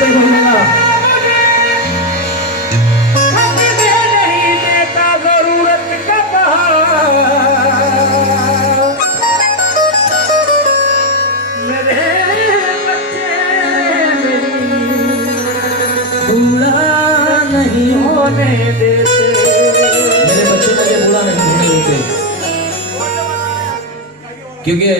देखो मिला। नहीं देता जरूरत का मेरे बच्चे बूढ़ा नहीं होने देते। मेरे बच्चे मुझे बूढ़ा नहीं होने देते, क्योंकि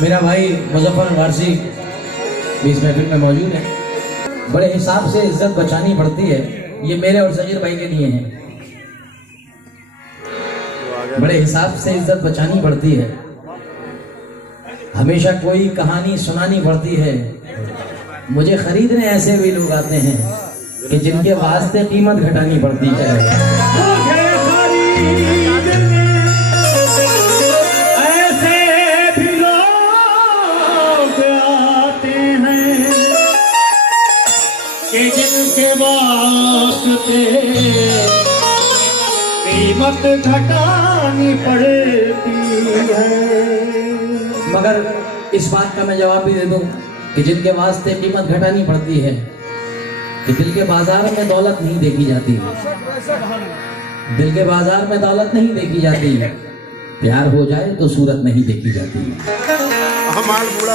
मेरा भाई मुजफ्फर वारसी भी इस महफिल में मौजूद है। बड़े हिसाब से इज्जत बचानी पड़ती है, ये मेरे और सजीर भाई के लिए है। बड़े हिसाब से इज्जत बचानी पड़ती है, हमेशा कोई कहानी सुनानी पड़ती है। मुझे खरीदने ऐसे भी लोग आते हैं कि जिनके वास्ते कीमत घटानी पड़ती है। ऐसे भी लोग आते हैं कि जिनके वास्ते कीमत घटानी पड़ती है। मगर इस बात का मैं जवाब भी दे दूं कि जिनके वास्ते कीमत घटानी पड़ती है कि दिल के बाजार में दौलत नहीं देखी जाती, दिल के बाजार में दौलत नहीं देखी जाती, प्यार हो जाए तो सूरत नहीं देखी जाती।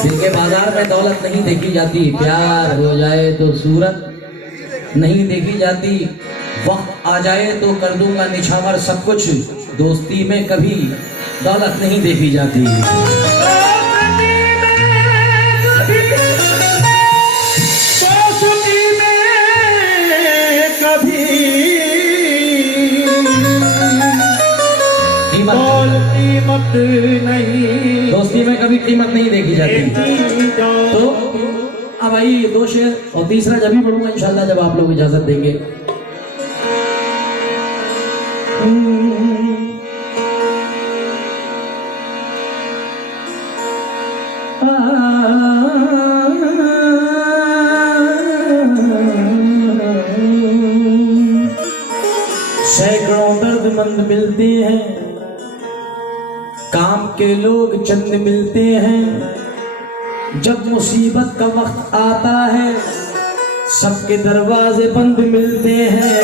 दिल के बाजार में दौलत नहीं देखी जाती, प्यार हो जाए तो सूरत नहीं देखी जाती। वक्त आ जाए तो कर दूंगा निछावर सब कुछ, दोस्ती में कभी दौलत नहीं देखी जाती। कीमत नहीं, दोस्ती में कभी कीमत नहीं देखी जाती। तो अब भाई दो शेर और तीसरा जब भी पढ़ूंगा इंशाल्लाह, जब आप लोग इजाजत देंगे। सैकड़ों दर्दमंद मिलते हैं, काम के लोग चंद मिलते हैं। जब मुसीबत का वक्त आता है सबके दरवाजे बंद मिलते हैं।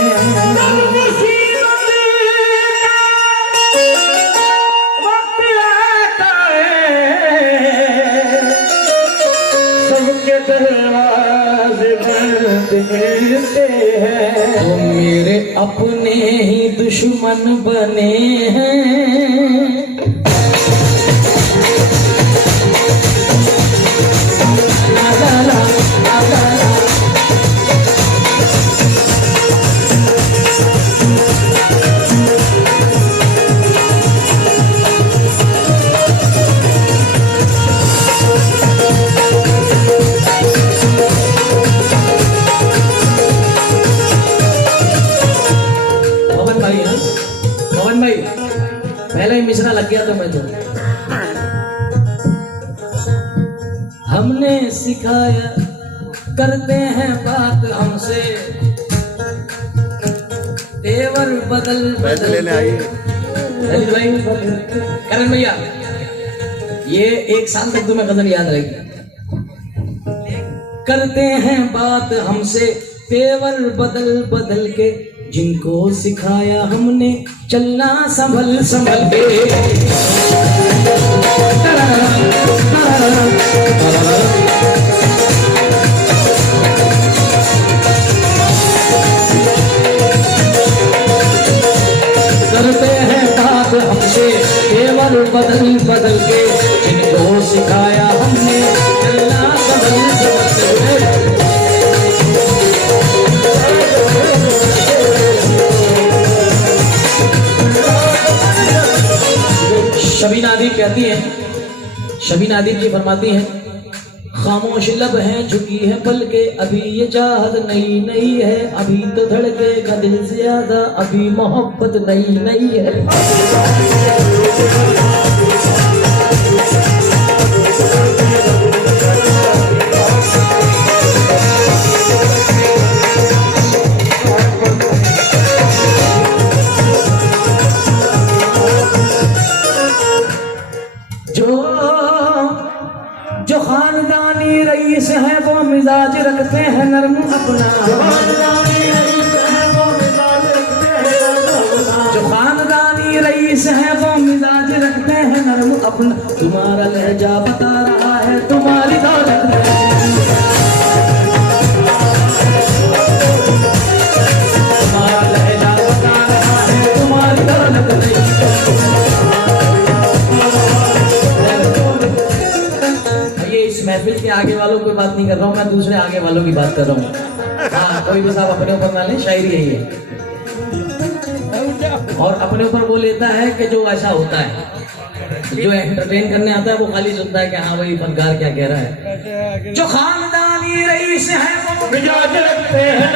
सबके दरवाजे बंद मिलते हैं। तो मेरे अपने ही दुश्मन बने हैं। मोहन भाई पहले ही मिश्रा लग गया था मैं तो। हमने सिखाया करते हैं बात हमसे, तेवर बदल बदल भाई करण भैया, ये एक साल तक तुम्हें गजल याद रहेगी। करते हैं बात हमसे तेवर बदल बदल के, जिनको सिखाया हमने चलना संभल संभल के। करते हैं बात हमसे तेवर बदल बदल के, जिनको सिखाया हमने चलना संभल संभल के। शबीना आदिब कहती हैं, शबीना आदिब जी फरमाती हैं, खामोश लब है झुकी है पल के, अभी ये चाहत नई नई है, अभी तो धड़केगा दिल ज्यादा, अभी मोहब्बत नई नई है। हैं वो मिजाज रखते हैं नरम अपना, जो खानदानी रईस है वो मिजाज रखते हैं नरम अपना। तुम्हारा लहजा बता रहा है तुम्हारी दौलत नहीं, तुम्हारा लहजा बता रहा है तुम्हारी दौलत नहीं। ये इस महफिल के आगे वालों की बात नहीं कर रहा हूँ, मैं दूसरे आगे वालों की बात कर रहा हूँ। हाँ, कोई भी साहब अपने ऊपर ना ले, शायरी यही है। और अपने ऊपर वो लेता है कि जो ऐसा होता है, जो एंटरटेन करने आता है वो खाली सुनता है कि हाँ भाई फनकार क्या कह रहा है। जो खानदानी रईस है वो मिजाज रखते हैं,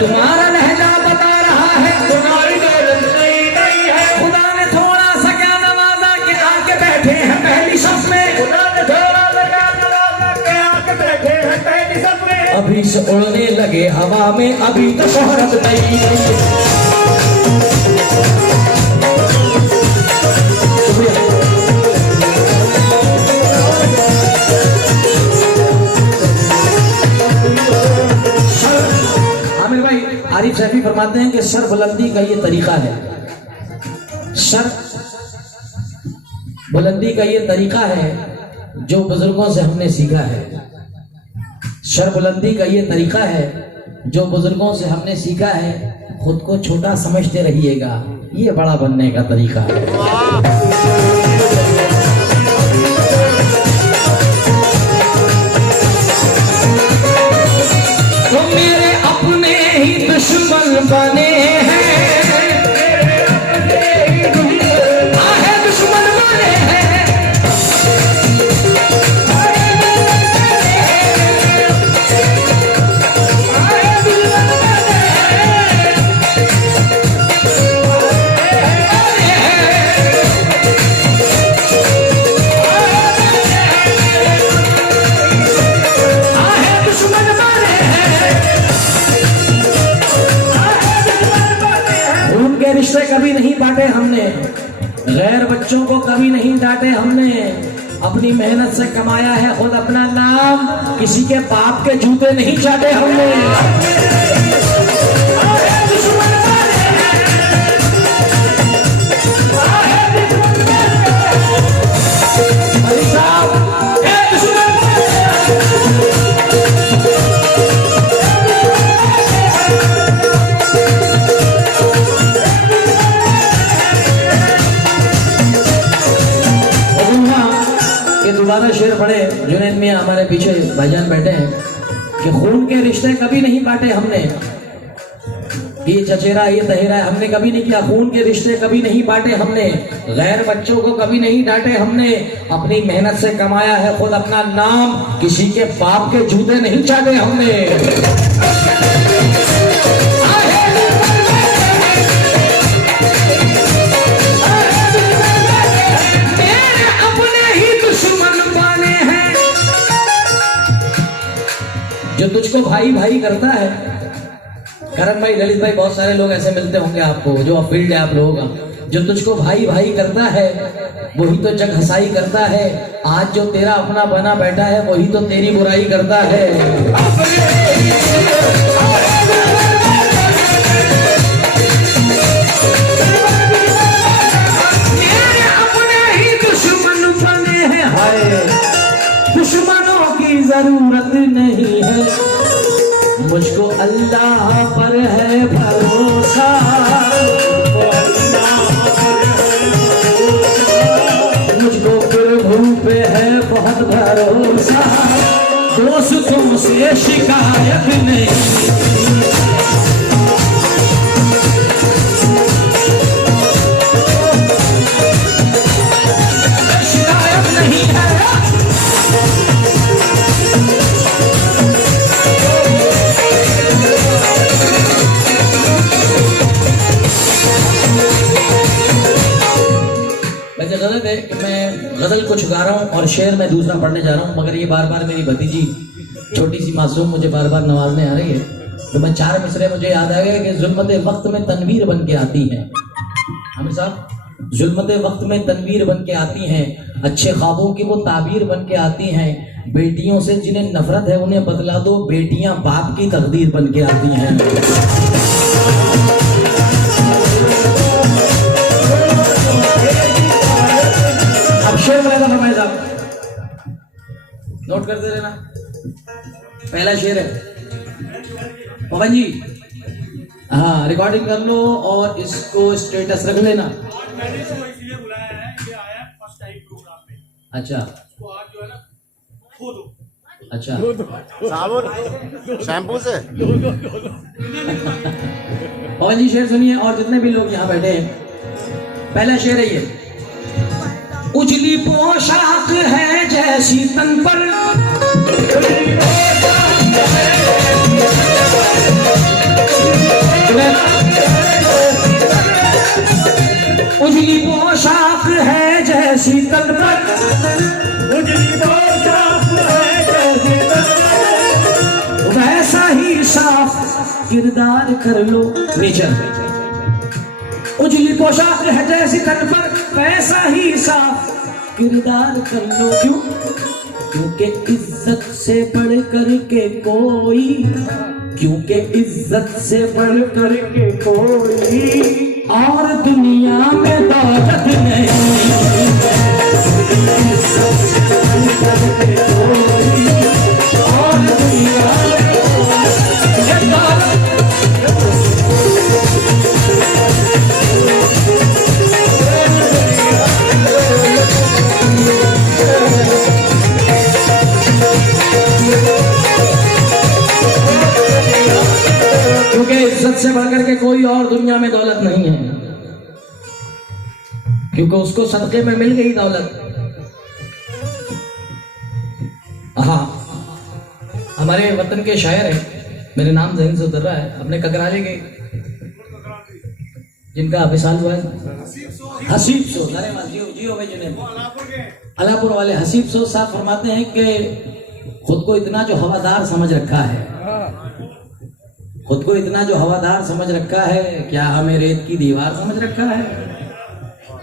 तुम्हारा लहजा बता रहा है तुम्हारी दौलत नहीं है। खुदा ने थोड़ा सा क्या नवाजा के आके बैठे हैं पहली सफ में, खुदा ने थोड़ा सा क्या नवाजा के आके बैठे हैं पहली सफ में। अभी से उड़ने लगे हवा में, अभी तो शोहरत नहीं है। आमिर भाई आरिफ सैफी फरमाते हैं कि सर बुलंदी का ये तरीका है, सर बुलंदी का ये तरीका है जो बुजुर्गों से हमने सीखा है। सर बुलंदी का ये तरीका है जो बुजुर्गों से हमने सीखा है। खुद को छोटा समझते रहिएगा, ये बड़ा बनने का तरीका है। तो मेरे अपने ही दुश्मन बने हैं, दुश्मन बने हैं। रिश्ते कभी नहीं बांटे हमने, गैर बच्चों को कभी नहीं डांटे हमने। अपनी मेहनत से कमाया है खुद अपना नाम, किसी के बाप के जूते नहीं चाटे हमने। दोबारा शेर पढ़े जुनैद मियां हमारे पीछे भाईजान बैठे हैं कि खून के रिश्ते कभी नहीं बांटे हमने, ये चचेरा ये तहेरा हमने कभी नहीं किया। खून के रिश्ते कभी नहीं बांटे हमने, गैर बच्चों को कभी नहीं डांटे हमने। अपनी मेहनत से कमाया है खुद अपना नाम, किसी के बाप के जूते नहीं चाटे हमने। जो तुझको भाई भाई करता है, करण भाई, ललित भाई, बहुत सारे लोग ऐसे मिलते होंगे आपको जो अब फील्ड है आप लोगों का। जो तुझको भाई भाई करता है वही तो जग हंसाई करता है। आज जो तेरा अपना बना बैठा है वही तो तेरी बुराई करता है। मेरे अपने ही दुश्मन बने हैं, हाय दुश्मनों की जरूरत नहीं है, मुझको अल्लाह पर है भरोसा। मुझको प्रभु पे है बहुत भरोसा, दोस्तों से शिकायत नहीं। शिकायत नहीं है। गलत है कि मैं गजल कुछ गा रहा हूँ और शेर मैं दूसरा पढ़ने जा रहा हूँ, मगर ये बार बार मेरी भतीजी छोटी सी मासूम मुझे बार बार नवाजने आ रही है, तो मैं चार मिसरे मुझे याद आ गए कि जुल्मत वक्त में तनवीर बन के आती हैं। आमिर साहब, जुल्मत वक्त में तनवीर बन के आती हैं, अच्छे ख्वाबों की वो ताबीर बन के आती हैं। बेटियों से जिन्हें नफरत है उन्हें बतला दो, बेटियां बाप की तकदीर बन के आती हैं। अब शेर बोलेगा फरमाइश साहब, नोट करते रहना। पहला शेर है पवन जी, हाँ रिकॉर्डिंग कर लो और इसको स्टेटस रख लेना। मैंने इसको इसलिए बुलाया है, ये आया फर्स्ट टाइम प्रोग्राम में। अच्छा इसको आज जो है ना खो दो। अच्छा साबुन शैम्पू से पवन जी शेर सुनिए और जितने भी लोग यहाँ बैठे हैं। पहला शेर है ये, उजली पोशाक है जैसी तन पर, उजली पोशाक है जैसी तन पर, उजली पोशाक है जैसी तन पर, वैसा ही साफ किरदार कर लो। नीचे उजली पोशाक है जैसी तन पर, वैसा ही साफ किरदार कर लो। क्यों? क्योंकि इज्जत से बढ़ कर के कोई, क्योंकि इज्जत से बढ़ कर के कोई और दुनिया में दौलत नहीं। इज्जत से बढ़ कर के कोई और दुनिया में दौलत। क्योंकि इज्जत से बढ़कर के कोई और दुनिया में दौलत नहीं है, क्योंकि उसको सदके में मिल गई दौलत। हाँ, हमारे वतन के शायर हैं, मेरे नाम जहन से उतर रहा है, अपने ककराले के जिनका विशाल हुआ है, हसीब सो, जियो भाई जिन्हें अलापुर वाले हसीब सो साहब फरमाते हैं कि खुद को इतना जो हवादार समझ रखा है, खुद को इतना जो हवादार समझ रखा है, क्या हमें रेत की दीवार समझ रखा है?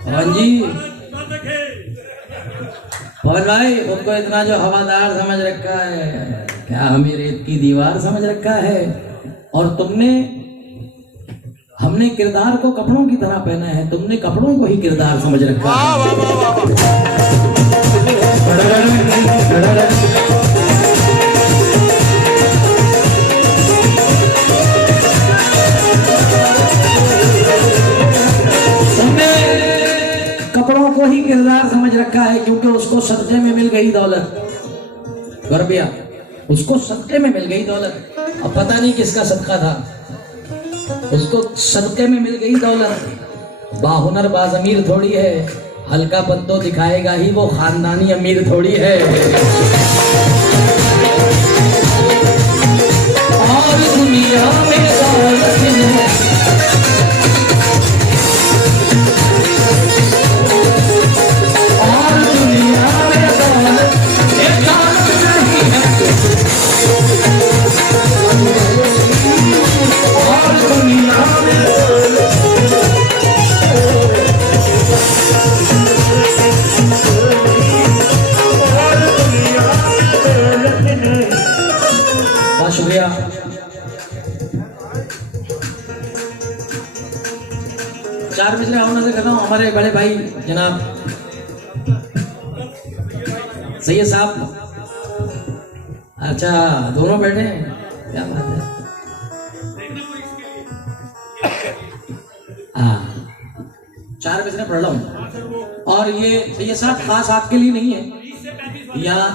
पवन जी, पवन भाई, खुद को इतना जो हवादार समझ रखा है, क्या हमें रेत की दीवार समझ रखा है? और हमने किरदार को कपड़ों की तरह पहना है, तुमने कपड़ों को ही किरदार समझ रखा है। कपड़ों को ही किरदार समझ रखा है, क्योंकि उसको सदके में मिल गई दौलत। गरबिया, उसको सदके में मिल गई दौलत। अब पता नहीं किसका सदका था, उसको सदके में मिल गई दौलत। बाहुनर बाज अमीर थोड़ी है, हल्का पन तो दिखाएगा ही, वो खानदानी अमीर थोड़ी है। और दुनिया में दौलत है, और दुनिया में दौलत एक दौलत नहीं है, और दुनिया में बहुत शुक्रिया। चार पिछले भावना से कहता हूँ हमारे बड़े भाई जनाब सैयद साहब। अच्छा, दोनों बैठे हैं, क्या बात है। हाँ, चार पिछले पढ़ रहा हूँ, और ये सैयद साहब खास आपके लिए नहीं है। यहाँ,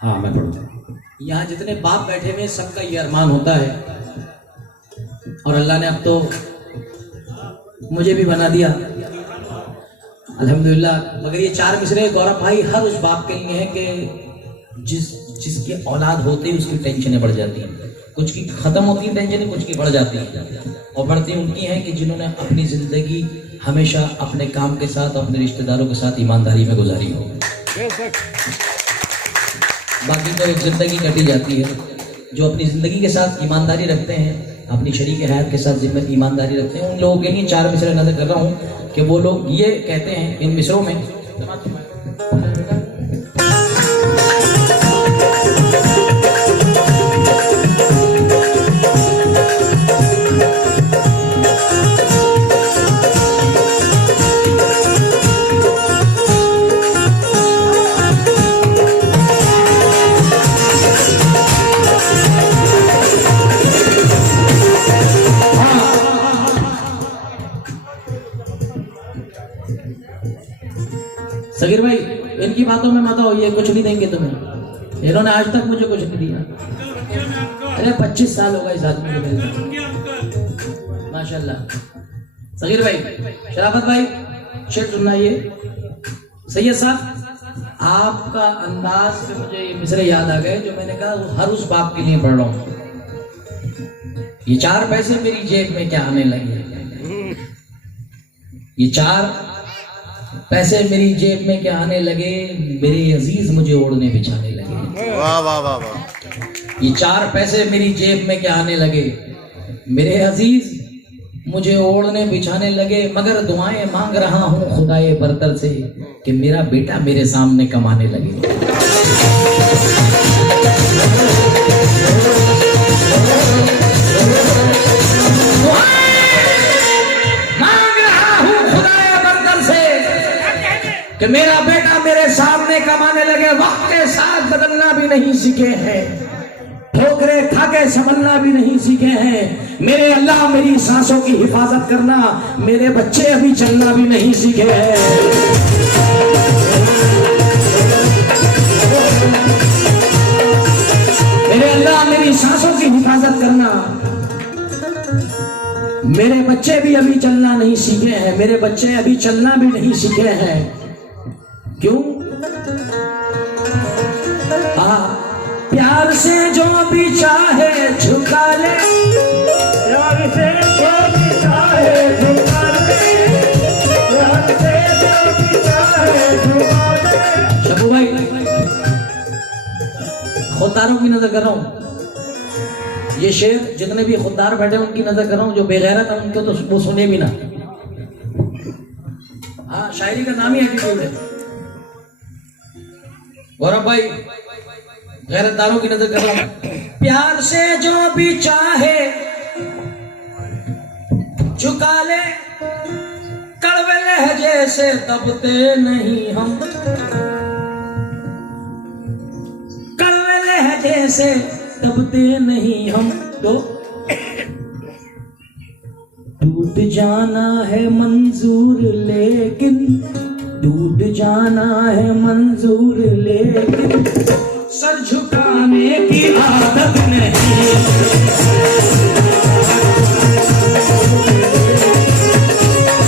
हाँ मैं पढ़ता हूँ, यहाँ जितने बाप बैठे हुए सबका ये अरमान होता है, और अल्लाह ने अब तो मुझे भी बना दिया अल्हम्दुलिल्लाह। मगर ये चार मिसरे गौरव भाई हर उस बाप के लिए है कि जिसकी औलाद होते ही उसकी टेंशनें बढ़ जाती हैं। कुछ की खत्म होती है टेंशनें, कुछ की बढ़ जाती हैं, और बढ़ती उनकी हैं कि जिन्होंने अपनी जिंदगी हमेशा अपने काम के साथ, अपने रिश्तेदारों के साथ ईमानदारी में गुजारी हो। बाकी तो एक जिंदगी कटी जाती है। जो अपनी जिंदगी के साथ ईमानदारी रखते हैं, अपनी शरीक हयात के साथ ईमानदारी रखते हैं, उन लोगों के लिए चार मिसरे नजर कर रहा हूँ कि वो लोग ये कहते हैं इन मिसरों में। सगीर भाई इनकी बातों में मत आओ, ये कुछ नहीं देंगे तुम्हें, इन्होंने आज तक मुझे कुछ नहीं दिया। अरे 25 साल हो गए इस आदमी को, माशाल्लाह। सगीर भाई, शराफत भाई, शेर सुनना ये। सैयद साहब आपका अंदाज पे मुझे ये मिसरे याद आ गए जो मैंने कहा हर उस बाप के लिए पढ़ रहा हूँ। ये 4 पैसे मेरी जेब में क्या आने लगे, ये 4 पैसे मेरी जेब में क्या आने लगे, मेरे अजीज मुझे ओढ़ने बिछाने लगे। वाह वाह वाह वाह। ये 4 पैसे मेरी जेब में क्या आने लगे, मेरे अजीज मुझे ओढ़ने बिछाने लगे। मगर दुआएं मांग रहा हूँ खुदाए बरतर से कि मेरा बेटा मेरे सामने कमाने लगे। मांग रहा हूँ खुदाए बरतर से कि मेरा बेटा मेरे सामने कमाने लगे। वक्त के साथ बदलना भी नहीं सीखे हैं, ठोकरे खा के संभलना भी नहीं सीखे हैं। मेरे अल्लाह मेरी सांसों की हिफाजत करना, मेरे बच्चे अभी चलना भी नहीं सीखे हैं। मेरे अल्लाह मेरी सांसों की हिफाजत करना, मेरे बच्चे भी अभी चलना नहीं सीखे हैं, मेरे बच्चे अभी चलना भी नहीं सीखे हैं। क्यों? प्यार से जो भी चाहे झुका ले, प्यार से जो भी चाहे झुका ले, प्यार से जो भी चाहे झुका ले। शबू भाई खुददारों की नजर कर रहा हूं, ये शेर जितने भी खुददार बैठे उनकी नजर कर रहा हूं, जो बेगैरत है उनको तो वो सुने भी ना। हाँ, शायरी का नाम ही एटीट्यूड है। गौरव भाई गैरतदारों की नजर कर रहा हूं। प्यार से जो भी चाहे झुका ले, कड़वे लहजे से दबते नहीं हम, कड़वे लहजे से दबते नहीं हम। तो टूट जाना है मंजूर लेकिन, टूट जाना है मंजूर लेकिन सर झुकाने की आदत नहीं।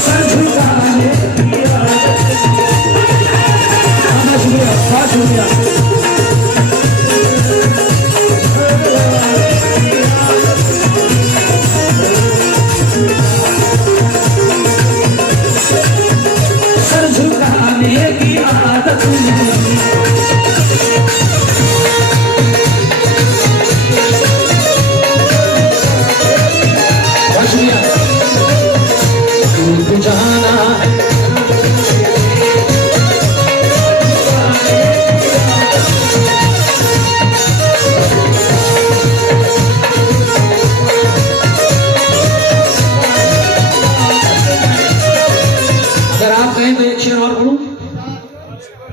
सर झुकाने की आदत नहीं। शुक्रिया, बहुत शुक्रिया। सर झुकाने की आदत नहीं।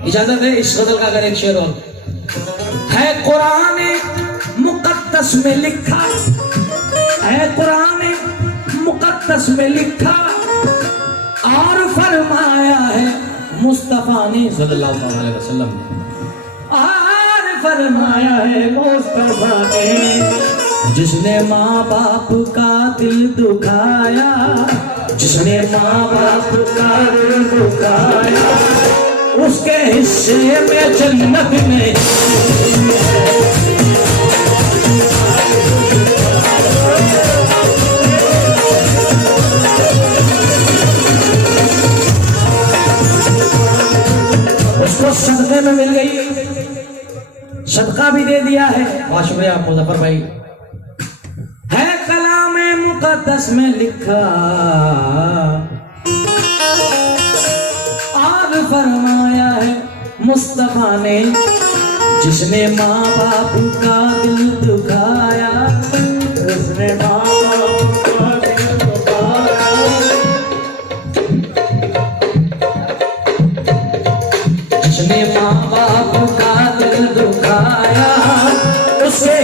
इजाजत है इस गजल का अगर एक शेर और है। कुरान मुकद्दस में लिखा है, कुरान मुकद्दस में लिखा और फरमाया है मुस्तफा ने सल्लल्लाहु अलैहि वसल्लम ने, और फरमाया है मुस्तफा ने, जिसने माँ बाप का दिल दुखाया, जिसने माँ बाप का दिल दुखाया, उसके हिस्से में जन्नत में। उसको सदक़े में मिल गई, सदका भी दे दिया है। बहुत शुक्रिया मुज़फ़्फ़र भाई। है कलाम मुक़द्दस में लिखा और फरमाया है मुस्तफा ने, जिसने माँ बाप का दिल दुखाया, जिसने माँ बाप का दिल दुखाया, जिसने माँ बाप का दिल दुखाया, उसे